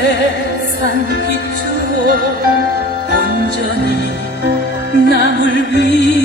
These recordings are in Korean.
세상 빛으로 온전히 남을 위해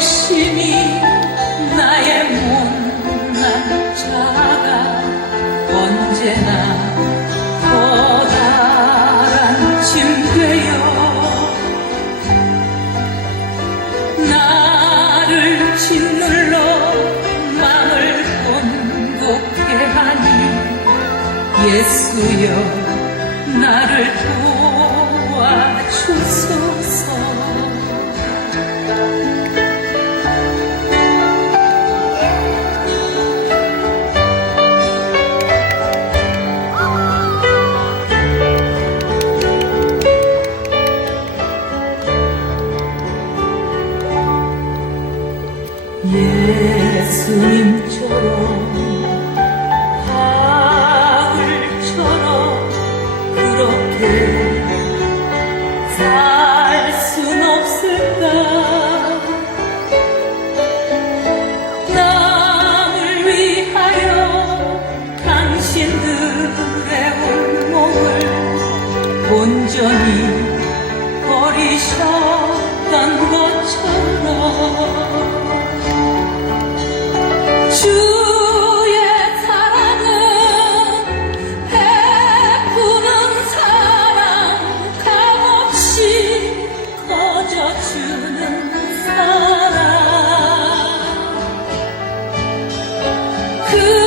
욕심이 나의 못난 자가 언제나 커다란 짐 되어 나를 짓눌러 마음을 본독해 하니 예수여 나를 도 예수님처럼 하늘처럼 그렇게 살 순 없을까 남을 위하여 당신들의 온몸을 온전히 버리셨던 것처럼 그